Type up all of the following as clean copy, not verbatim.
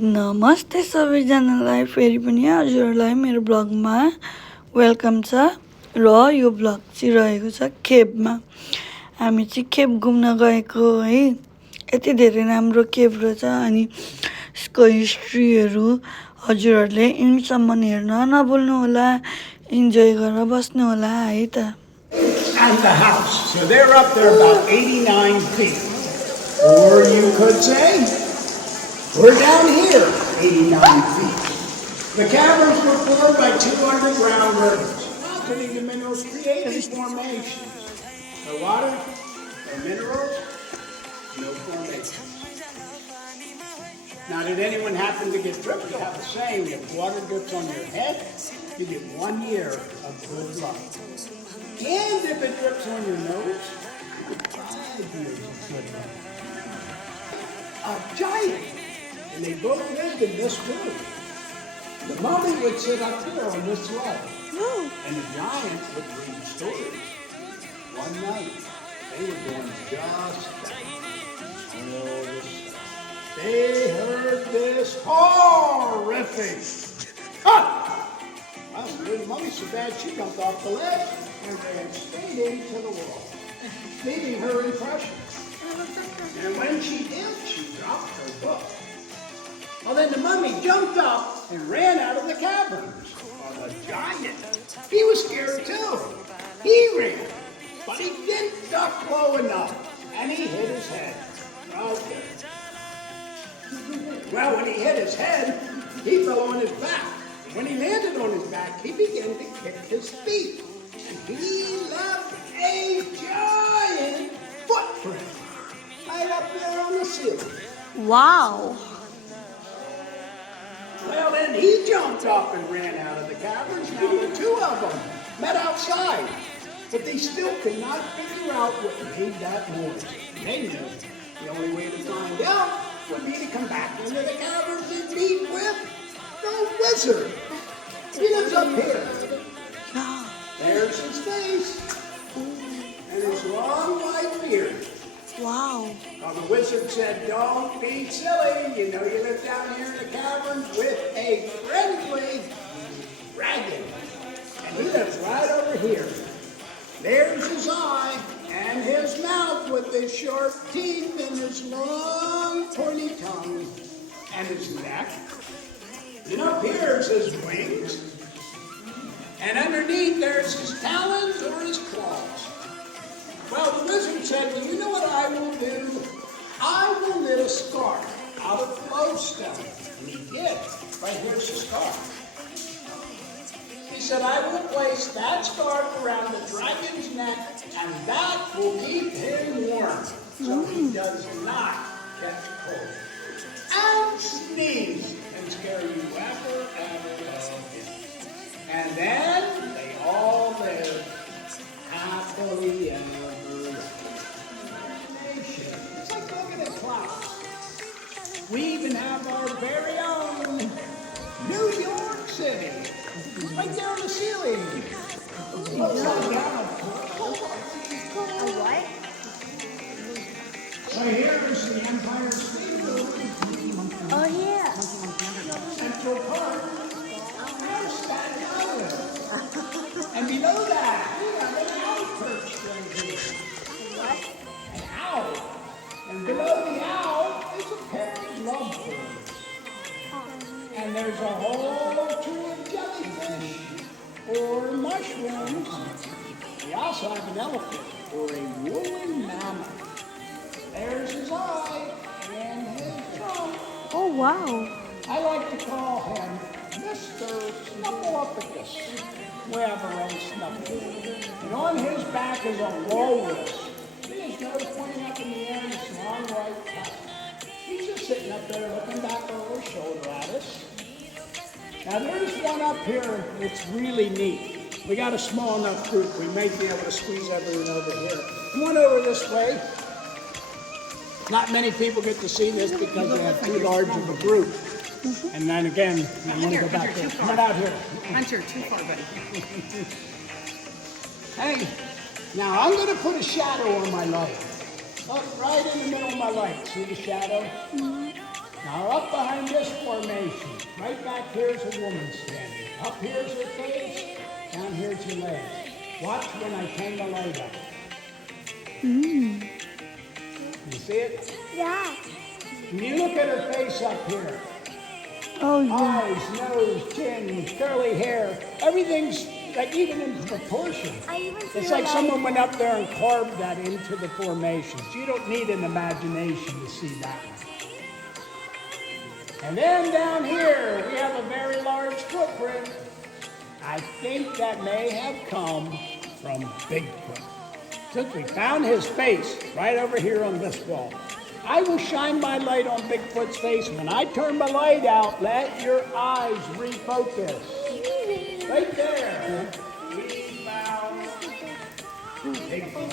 नमस्ते सबैजनालाई फेरि पनि हजुरहरूलाई मेरो ब्लगमा वेलकम छ र यो ब्लग चाहिँ रहेको छ केभमा। हामी चाहिँ केभ घुम्न गएको है। यति धेरै राम्रो केभ रहेछ अनि यसको हिस्ट्रीहरू हजुरहरूले इन्डसम्म हेर्न नभुल्नु होला, इन्जोय गरेर बस्नु होला है त। And the house. So they're up there about 89 feet. Or you could say, we're down here 89 feet. The caverns were formed by two underground rivers. Opening the minerals created formations. No water, no minerals, no formation. Now, did anyone happen to get dripped? You have a saying, if water drips on your head, you get 1 year of good luck. And if it drips on your nose, you get 5 years of good luck. A giant. And they both lived in this room. The mummy would sit up here on this ledge. And the giant would read stories. One night, they were doing just that. All this stuff. They heard this horrific. Well, the mummy's so bad she jumped off the ledge and ran straight into the wall, leaving her impression. And when she did, she dropped her book. Well, then the mummy jumped up and ran out of the caverns. Well, the giant, he was scared too. He ran, but he didn't duck low enough, and he hit his head. Okay. Well, when he hit his head, he fell on his back. When he landed on his back, he began to kick his feet. And he left a giant footprint right up there on the ceiling. Wow! Well, then he jumped up and ran out of the caverns. Now the two of them met outside, but they still could not figure out what made that noise. They knew the only way to find out would be to come back into the caverns and meet with the wizard. He lives up here. There's his face and his long white beard. Wow! Well, the wizard said, don't be silly. You know you live down here in the caverns with a friendly dragon. And he lives right over here. There's his eye and his mouth with his sharp teeth and his long pointy tongue and his neck. And up here's his wings. And underneath there's his talons or his claws. Well, the wizard said, well, you know what I will do? I will knit a scarf out of flowstone. And he did. Right here's the scarf. He said, I will place that scarf around the dragon's neck, and that will keep him warm, so he does not catch cold. And sneeze and scare you ever again. And then they all live happily ever after. It's like looking at clouds. We even have our very own New York City. Right there on the ceiling. Upside down. What? So here's the Empire State Building. Oh, yeah. Central Park. There's Staten Island. And below that, we have an owl perched right here. What? An owl. And below the owl is a pair of lovebirds. And there's a whole tree of jellyfish or mushrooms. We also have an elephant or a woolly mammoth. There's his eye and his trunk. Oh wow! I like to call him Mr. Snuffleupagus. We have our own Snuffle. And on his back is a walrus. See his nose pointing up in the air and his long white tongue. He's just sitting up there looking back over his shoulder at us. Now there's one up here that's really neat. We got a small enough group, we may be able to squeeze everyone over here. Come on over this way. Not many people get to see this because they have too large of a group. And then again, I want to go back there. Come on out here. Hunter, too far, buddy. Hey, now I'm going to put a shadow on my light. Up right in the middle of my light. See the shadow? Now up behind this formation, right back here's a woman standing. Up here's her face, down here's her legs. Watch when I turn the light up. You see it? Yeah. When you look at her face up here, Oh yeah. eyes, nose, chin, curly hair, everything's like even in proportion. I even see It's her like legs. someone went up there and carved that into the formations. You don't need an imagination to see that one. And then down here, we have a very large footprint. I think that may have come from Bigfoot. Since we found his face right over here on this wall. I will shine my light on Bigfoot's face. When I turn my light out, let your eyes refocus. Right there. We found Bigfoot.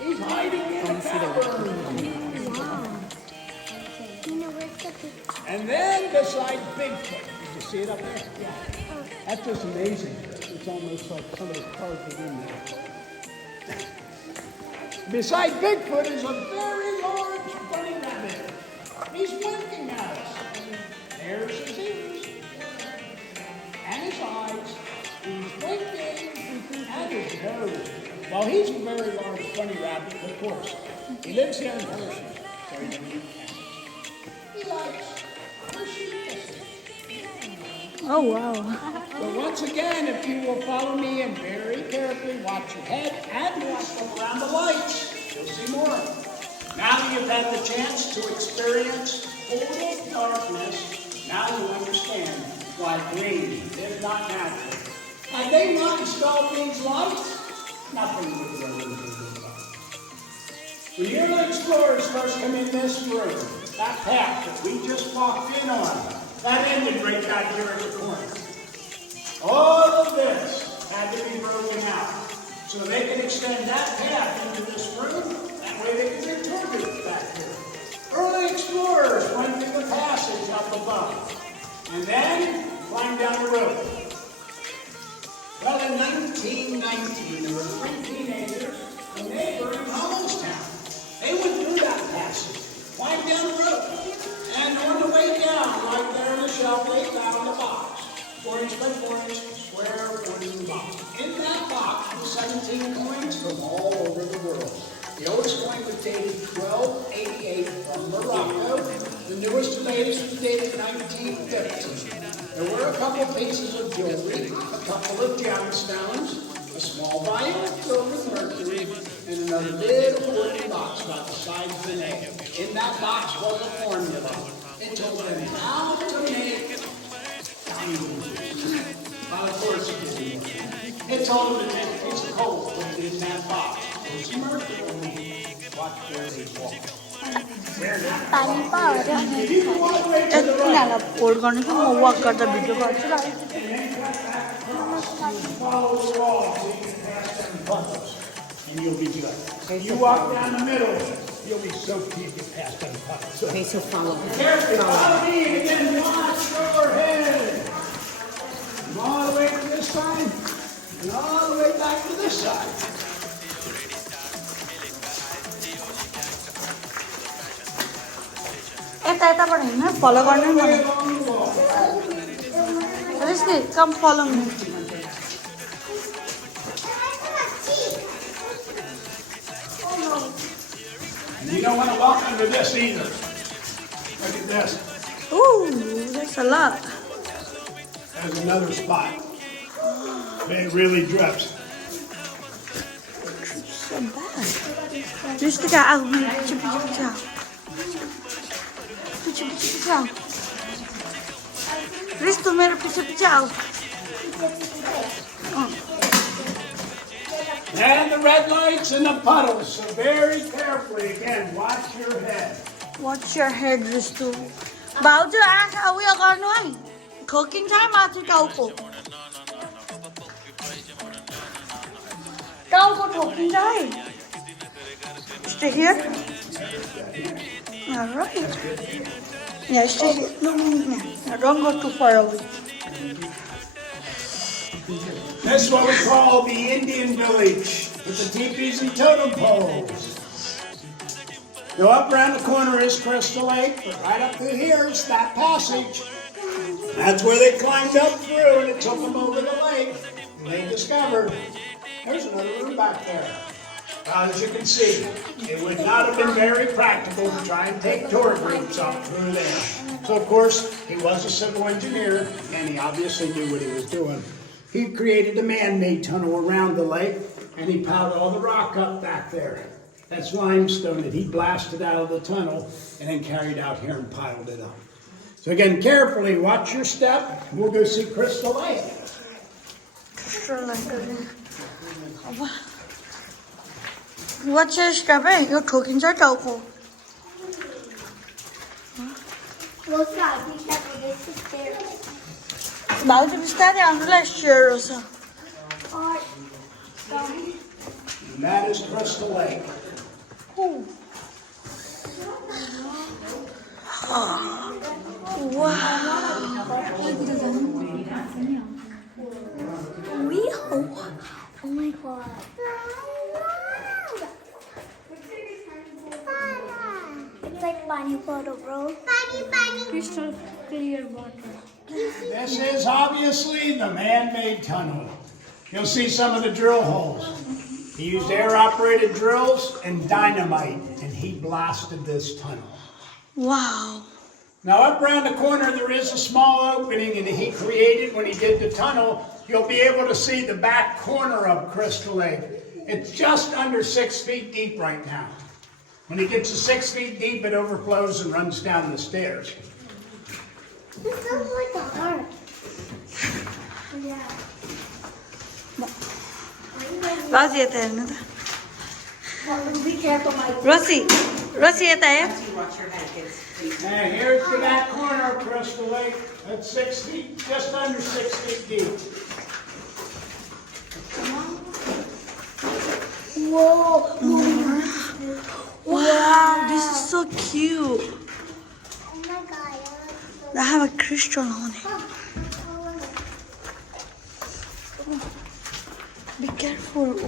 He's hiding in the cavern. Wow. You know where's the picture? And then beside Bigfoot, did you see it up there? Yeah. That's just amazing. It's almost like somebody carved it in there. Beside Bigfoot is a very large bunny rabbit. He's winking at us. There's his ears. And his eyes. He's winking at his nose. Well, he's a very large bunny rabbit, of course. He lives here in Hershey. So he doesn't eat cats. He likes Hershey kisses. Oh wow. But once again, if you will follow me and very carefully watch your head and watch around the lights, you'll see more. Now that you've had the chance to experience total darkness, now you understand why green is not natural. Had they not installed these lights, nothing would really be done. When you early explorers first come in this room, that path that we just walked in on, that ended right back here at the corner. All of this had to be broken out so they could extend that path into this room. That way they could get tourists back here. Early explorers went through the passage up above and then climbed down the road. Well, in 1919, there were 3 teenagers from neighboring Hummelstown. They went through that passage, climbed down the road, and on the way down, right there on the shelf, they found a box. 4-inch by 4-inch square wooden box. In that box were 17 coins from all over the world. The oldest coin was dated 1288 from Morocco. The newest and latest was dated 1950. There were a couple pieces of jewelry, a couple of gemstones, a small vial filled with mercury, and another little wooden box about the size of an egg. In that box was a formula. It told them how to make diamonds. Of course it didn't work. It told them to take a piece of coal, put it in that box. Put some mercury. Watch where they walk. पानी पा रहा है If you can walk right to the right, यतिनीहरूलाई fold गर्ने कि म वाक गर्दा video गर्छु ल follow the wall so you can pass them puddles, and you'll be good. You walk down the middle, you'll be so keen to pass them puddles. Okay, so follow me. Carefully, follow me, and then watch your head. Come all the way to this side, and all the way back to this side. यता यताबाट हिँड्नु फलो गर्नु Way न along the wall. Risky come follow me And you don't want to walk under this either. Look at this. Ooh, that's a lot. There's another spot. It really drips. So bad. Just to get out of my picture. Risk to मेरे पीछे आओ. And the red lights and the puddles. So very carefully, again, watch your head. Watch your head, Ristu. भाउजू आँखा उयो गर्नु है खोकिन्छ है माथि टाउको टाउको ठोकिन्छ है Stay here. All right. Yeah, stay here. No, don't go too far away. This is what we call the Indian village with the teepees and totem poles. Go up around the corner is Crystal Lake, but right up through here is that passage. That's where they climbed up through, and it took them over the lake. And they discovered there's another room back there. As you can see, it would not have been very practical to try and take tour groups up through there. So, of course, he was a civil engineer, and he obviously knew what he was doing. He created a man-made tunnel around the lake, and he piled all the rock up back there. That's limestone that he blasted out of the tunnel and then carried out here and piled it up. So again, carefully watch your step. We'll go see Crystal Lake. Watch your step, eh? You're talking to Toko. What's that? We have this is there. Now to be standing on the last chair or so. Or And that is Crystal Lake. Wow. Oh my god. It's like bunny water, bro. Bunny. Crystal clear water. This is obviously the man-made tunnel. You'll see some of the drill holes. He used air-operated drills and dynamite, and he blasted this tunnel. Wow. Now up around the corner there is a small opening, and he created, when he did the tunnel, you'll be able to see the back corner of Crystal Lake. It's just under 6 feet deep right now. When it gets to 6 feet deep, it overflows and runs down the stairs. This is like a heart. Yeah. Rosie at the end. Be careful, Mike. Rosie at the end. And here's the back corner of Crystal Lake. That's 6 feet, just under 6 feet deep. Whoa. Wow, this is so cute. Oh my god. I have a crystal on it. Be careful.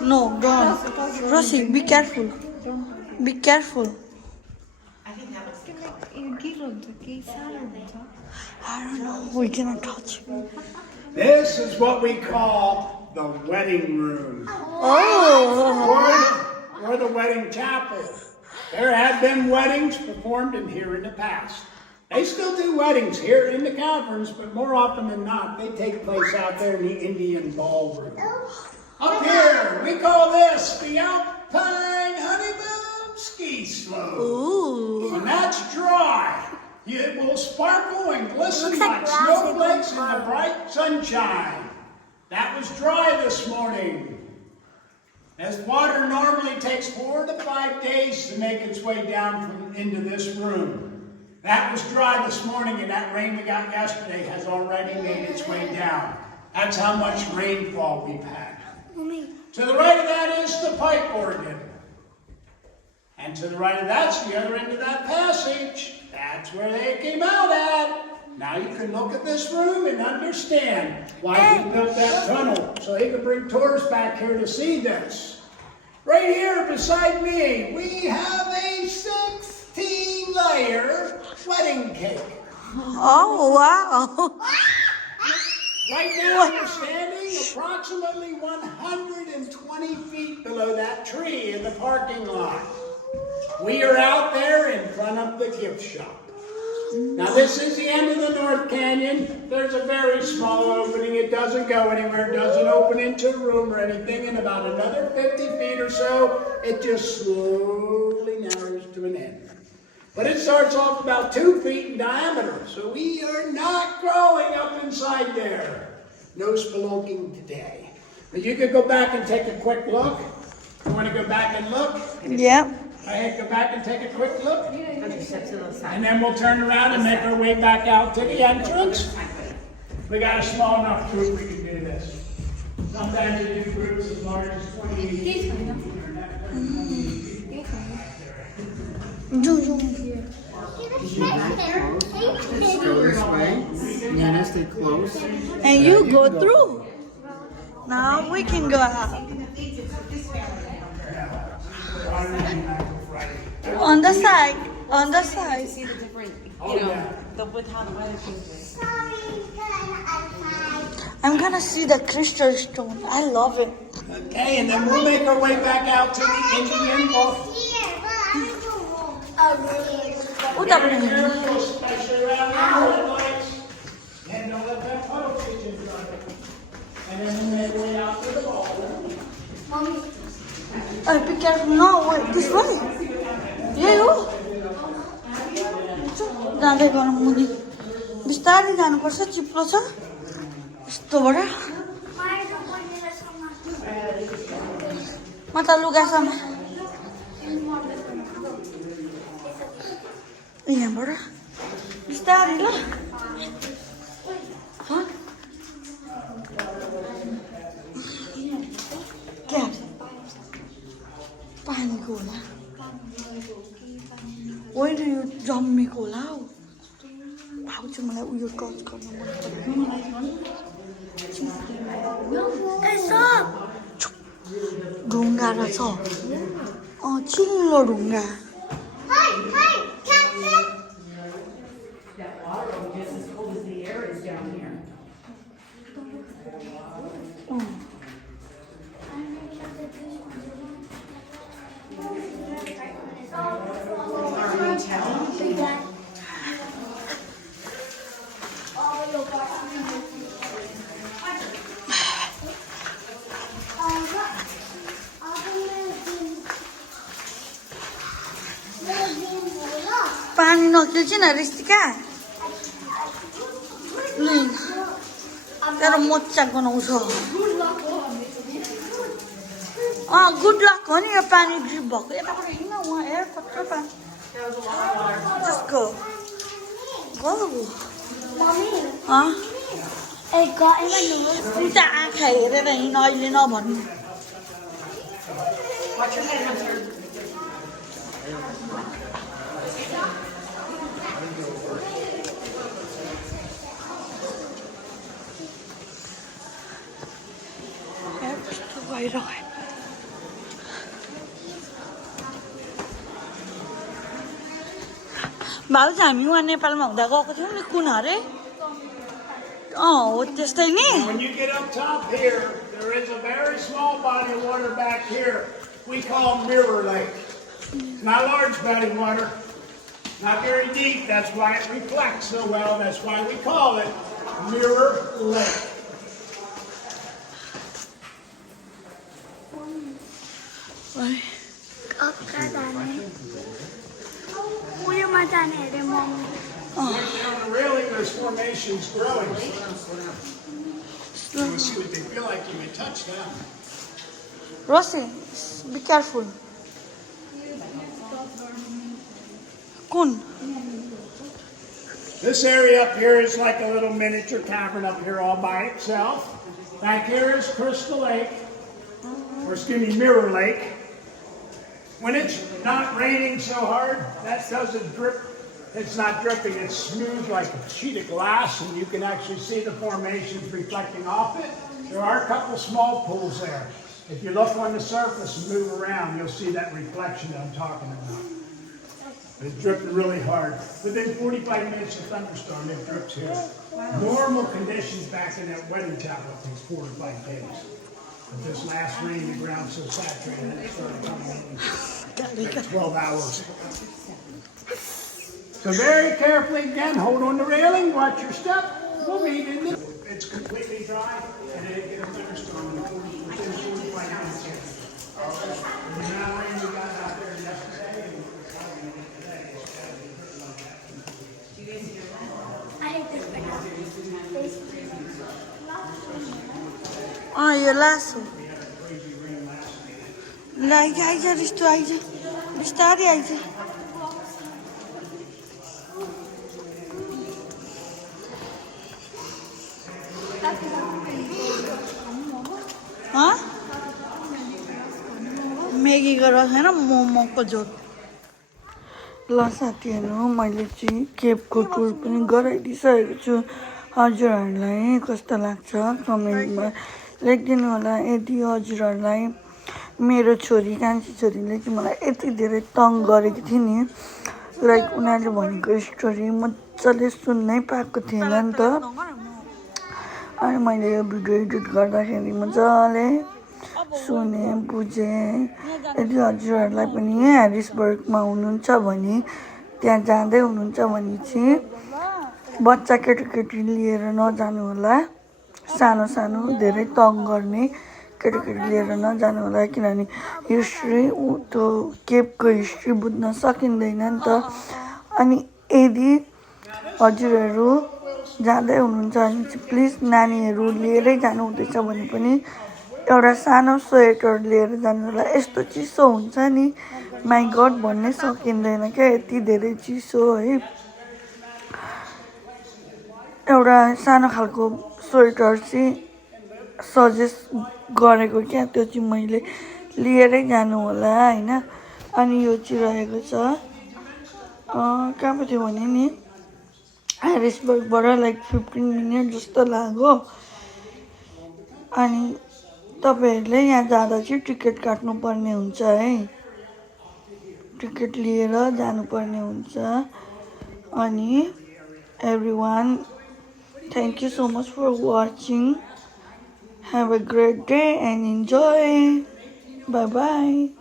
No, don't. Rosie, be careful. Be careful. I don't know. We cannot touch. This is what we call the wedding room. Oh. Or the wedding chapel. There have been weddings performed in here in the past. They still do weddings here in the caverns, but more often than not, they take place out there in the Indian ballroom. Up here, we call this the Alpine Honeymoon Ski Slope. Ooh. When that's dry, it will sparkle and glisten Looks like like grass snowflakes in in the bright sunshine. That was dry this morning. As water normally takes 4 to 5 days to make its way down into this room. That was dry this morning, and that rain we got yesterday has already made its way down. That's how much rainfall we've had. To the right of that is the pipe organ. And to the right of that's the other end of that passage. That's where they came out at. Now you can look at this room and understand why he built that tunnel, so he could bring tours back here to see this. Right here beside me, we have a 16-layer wedding cake. Oh, wow. Right now we're standing approximately 120 feet below that tree in the parking lot. We are out there in front of the gift shop. Now this is the end of the North Canyon. There's a very small opening. It doesn't go anywhere. It doesn't open into a room or anything. In about another 50 feet or so, it just slowly narrows to an end. But it starts off about 2 feet in diameter. So we are not crawling up inside there. No spelunking today. But you could go back and take a quick look. You want to go back and look? Yep. Go ahead, go back and take a quick look. And then we'll turn around and make our way back out to the entrance. We got a small enough group we can do this. Sometimes we do groups as large as 20 feet. Go this way. And you go through. Now we can go out. On the side. On the side. See the different, you know, with how the weather changes. I'm gonna see the crystal stone. I love it. Okay, and then we'll make our way back out to the Indian Book. Udah pernah. Especially around the lights. And don't let that puddle get you in front of you. And then we'll make our way out to the ballroom. Be careful. No, wait, this way. Yeah, you. जाँदै गरौँ मुनि बिस्तारै जानुपर्छ चिप्लो छ यस्तोबाट म त लुगासम्म यहाँबाट बिस्तारै ल क्या पानीको होला ओइल यो जम्मेको होला हौ भाउ चाहिँ मलाई उयो टच गर्न मन ढुङ्गा रहेछ चिल्लो ढुङ्गा पानी नखेल्छ न रिस्तिका लिन तेरो मोचा गनाउँछ गुड लक हो नि यो पानी ड्रिप भएको यताबाट हिँड्न उहाँ हेर कत्रो पानी Just go. Go. I got in my nose. उता आँखा हेरेर हिँड अहिले नभन्नु Watch your head, Hunter. कस्तो भइरह्यो भाउ चाहिँ हामी उहाँ नेपालमा हुँदा गएको थियौँ नि कुन अरे हो त्यस्तै नि When you get up top here, there is a very small body of water back here we call Mirror Lake. Not large body of water, not very deep. That's why it reflects so well. That's why we call it Mirror Lake. On the railing, there's formations growing. You see what they feel like you may touch them. Rosie, be careful. Kun. This area up here is like a little miniature cavern up here all by itself. Back here is Crystal Lake, or excuse me, Mirror Lake. When it's not raining so hard, that doesn't drip. It's not dripping, it's smooth like a sheet of glass, and you can actually see the formations reflecting off it. There are a couple small pools there. If you look on the surface and move around, you'll see that reflection that I'm talking about. It's dripping really hard. Within 45 minutes of thunderstorm, it drips here. Normal conditions back in that wedding chapel takes 4 to 5 days. But this last rain, the ground's so saturated, it started coming in 12 hours. So very carefully, again, hold on the railing, watch your step. We'll meet in the... It's completely dry, and then get a thunderstorm within 45 minutes here. The amount of rain we got out there yesterday, and today. I hate this better. Yo lasso ल eyes रिस्टो eyes बिस्तारै eyes Maggi गरेको छैन मोमोको झोल ल साथीहरू मैले चाहिँ केबको टुर पनि गराइदिइसकेको छु हजुरहरूलाई कस्तो लाग्छ कमेन्टमा लेखिदिनु होला। यदि हजुरहरूलाई मेरो छोरी कान्छी छोरीले चाहिँ मलाई यति धेरै तङ गरेको थियो नि, लाइक उनीहरूले भनेको स्टोरी मजाले सुन्नै पाएको थिएन नि त। अनि मैले यो भिडियो एडिट गर्दाखेरि मजाले सुनेँ बुझेँ। यदि हजुरहरूलाई पनि ह्यारिसबर्गमा हुनुहुन्छ भने, त्यहाँ जाँदै हुनुहुन्छ भने चाहिँ बच्चा केटाकेटी लिएर नजानु होला। सानो सानो धेरै तङ गर्ने केटाकेटी लिएर नजानु होला, किनभने हिस्ट्री त्यो केपको हिस्ट्री बुझ्न सकिँदैन नि त। अनि यदि हजुरहरू जाँदै हुनुहुन्छ भने चाहिँ प्लिज नानीहरू लिएरै जानु हुँदैछ भने पनि एउटा सानो स्वेटर लिएर जानु होला। यस्तो चिसो हुन्छ नि, माई गड भन्नै सकिँदैन क्या, यति धेरै चिसो है। एउटा सानो खालको स्वेटर चाहिँ सजेस्ट गरेको क्या, त्यो चाहिँ मैले लिएरै जानु होला होइन। अनि यो चाहिँ रहेको छ कहाँ पो थियो भने नि ह्यारिसबर्गबाट लाइक 15 मिनट जस्तो लाग्यो। अनि तपाईँहरूले यहाँ जाँदा चाहिँ टिकट काट्नुपर्ने हुन्छ है, टिकट लिएर जानुपर्ने हुन्छ। अनि everyone, thank you so much for watching. Have a great day and enjoy. Bye bye.